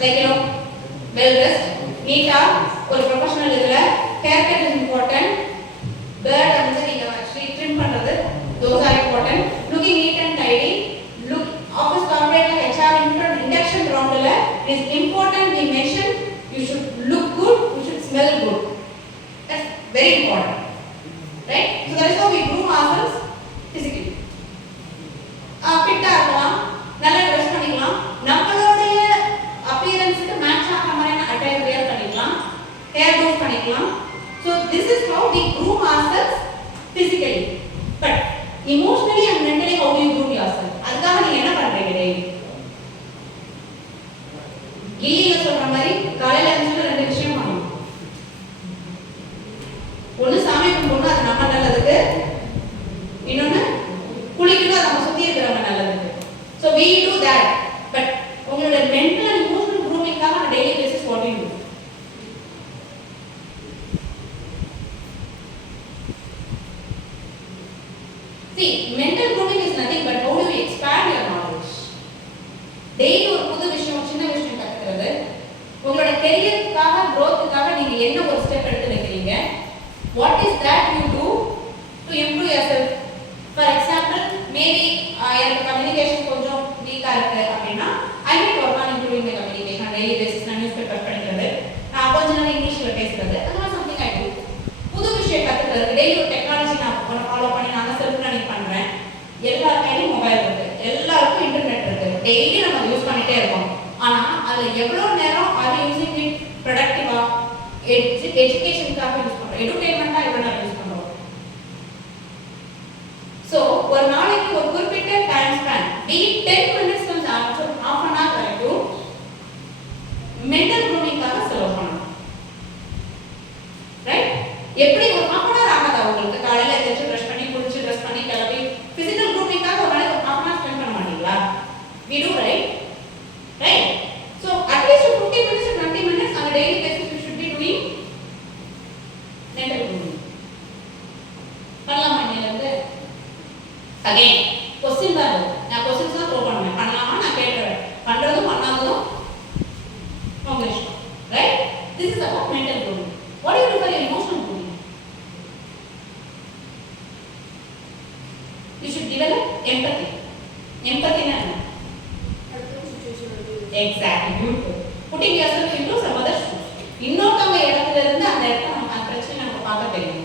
like well dressed, neat-ஆ ஒரு professional இதுல haircut is important, beard வந்து நீங்க actually trim பண்றது, those are important, looking neat and tidy, look office corporate HR induction round is important. We mentioned you should look good, you should smell good, that's very important, right? So that is how we groom ourselves physically. ஃபிட்டா இருக்கலாம், நல்லா ட்ரெஸ் பண்ணிக்கலாம், நம்மளோட அப்பியரன்ஸ்க்கு மேட்ச் ஆகிற மாதிரியான அட்டையர் வேர் பண்ணிக்கலாம், hair two பண்ணிக்கலாம். So this is how we groom ourselves physically. But emotionally and mentally how do you groom yourself? அதுக்காக நீங்க என்ன பண்றீங்க டெய்லி? கில்லில சொல்ற மாதிரி காலையில எழுந்து ரெண்டு விஷயம் பண்ணணும். ஒன்னு சாமி கும்பிடணும், அது நம்ம நல்லதுக்கு. இன்னொன்னு குளிக்கணும், அது நம்ம சுத்தி இருக்கிறவங்க நல்லதுக்கு. So we do that. But உங்களோட mental and emotional grooming காக on a daily basis what we do? See, mental grooming is nothing but how do you expand your knowledge? Daily ஒரு புது விஷயம், சின்ன விஷயம் கத்துக்கிறது. உங்களோட கெரியருக்காக growthக்காக நீங்க என்ன ஒரு ஸ்டெப் எடுத்து வைக்கிறீங்க? What is that you do to improve yourself? For example, maybe எனக்கு communication கொஞ்சம் வீக்கா இருக்கு அப்படினா I will work on improving my communication on daily basis. நான் newspaper படிக்கிறது, நான் கொஞ்ச நாள் இங்கிலீஷ்ல பேசுறது, அதெல்லாம் something I do. புது விஷயம் கத்துக்கிறது, டெய்லி ஒரு டெக்னாலஜி நான் ஃபாலோ பண்ணி நான் செல்ஃப் லேர்னிங் பண்றேன். எல்லா கையிலும் மொபைல் இருக்கு, எல்லாருக்கும் இன்டர்நெட் இருக்கு, டெய்லி நம்ம யூஸ் பண்ணிட்டே இருக்கோம். ஆனா அதுல எவ்வளவு நேரம் are you using it productive-ஆ, எஜுகேஷனுக்காக யூஸ் பண்றோம், என்டர்டெயின்மெண்டா எவ்வளவு நேரம் யூஸ் பண்றோம்? So ஒரு நாளைக்கு ஒரு குறிப்பிட்ட time span, be 10 minutes to half an hour வரைக்கும் மென்டல் க்ரூமிங்காக செலவு பண்ணணும். ரைட்? எப்படி ஒரு half an hour ஆகாதா உங்களுக்கு? காலையில எழுந்திருச்சு பிரஷ் பண்ணி குளிச்சு ட்ரெஸ் பண்ணி கிளம்பி பிசிக்கல் க்ரூமிங்காக ஒரு நாளைக்கு half an hour ஸ்பெண்ட் பண்ண மாட்டீங்களா? We do, right? Right? So at least 15 minutes to 20 minutes on a daily basis you should be doing mental grooming. பண்ணலாமா இன்னையில இருந்து? Again, question தான் அது. நான் questions தான் த்ரோ பண்ணுவேன். பண்ணலாமா நான் கேட்கிறேன். பண்றதும் பண்ணாததும் உங்க இஷ்டம். Right? This is about mental grooming. What do you do for your emotional grooming? You should develop empathy. Empathy na என்ன? Exactly, beautiful. Putting yourself into some other shoes. இன்னொருத்தவங்க இடத்துல இருந்து அந்த இடத்துல நம்ம அந்த பிரச்சனை நம்ம பார்க்க தெரியும்.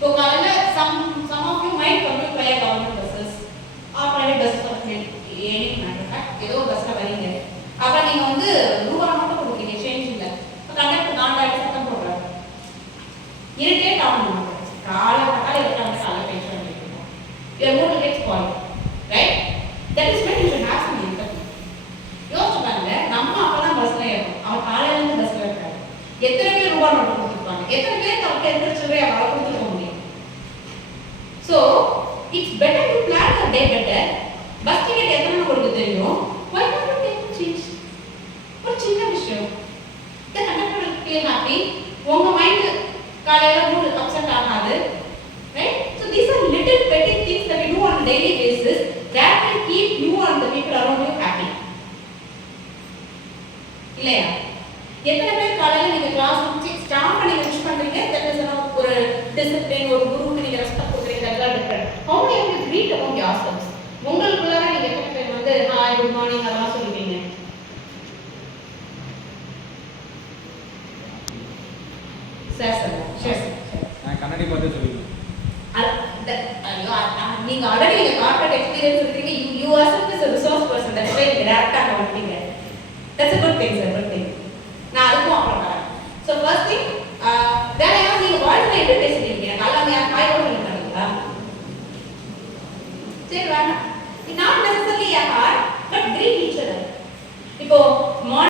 So காலையில some of you might commute via government buses or private buses or any matter of fact ஏதோ பஸ்ல வரீங்க. அப்ப நீங்க வந்து ரூபா மட்டும் கொடுக்கீங்க, சேஞ்ச் இல்ல. கண்டக்டர் காண்டாக்ட் சத்தம் போடுறாரு, இரிட்டேட் ஆகணும். காலை இருக்காங்க, காலை பேச வேண்டியிருக்கும். Your mood will get spoiled, right? That is when you should have some empathy. யோசிச்சு பாருங்க, நம்ம அப்பதான் பஸ்ல ஏறோம், அவன் காலையில இருந்து பஸ்ல இருக்காரு. எத்தனை பேர் ரூபா நோட்டு கொடுத்துருப்பாங்க, எத்தனை பேருக்கு அவருக்கு எத்தனை சில்லறை அவளை கொடுத்துருக்க முடியும்? So it's better to plan your day better. Bus ticket எத்தனை உங்களுக்கு தெரியும்? Why not you take a change? ஒரு சின்ன விஷயம், the conductor will feel happy. உங்க மைண்ட் காலையில மூட் அப்செட் ஆகாது, right? So these are little petty things that we do on a daily basis that will keep you and the people around you happy. இல்லையா? எத்தனை பேர் காலையில நீங்க கிளாஸ் முடிச்சு ஸ்டார்ட் பண்ணி ஃபினிஷ் பண்றீங்க? that is ஒரு டிசிப்ளின், ஒரு குருவுக்கு நீங்க ரெஸ்பெக்ட் கொடுக்குறீங்க, அதெல்லாம் different. how do you greet about yourselves? உங்களுக்குள்ள நீங்க எத்தனை பேர் வந்து ஹாய் குட் மார்னிங் அதெல்லாம் சொல்லுவீங்க? சார் சார் நான் கண்ணாடி பார்த்து சொல்லுவேன். நீங்க ஆல்ரெடி இந்த கார்ப்பரேட் எக்ஸ்பீரியன்ஸ் இருக்கீங்க, you yourself is a resource person, that's why நீங்க டைரக்டா வந்துட்டீங்க. That's a good thing, sir, good thing. நான் அதுக்கும் அப்புறம் வரேன். So first thing, வேற யாரும் நீங்க வாழ்க்கையில எப்படி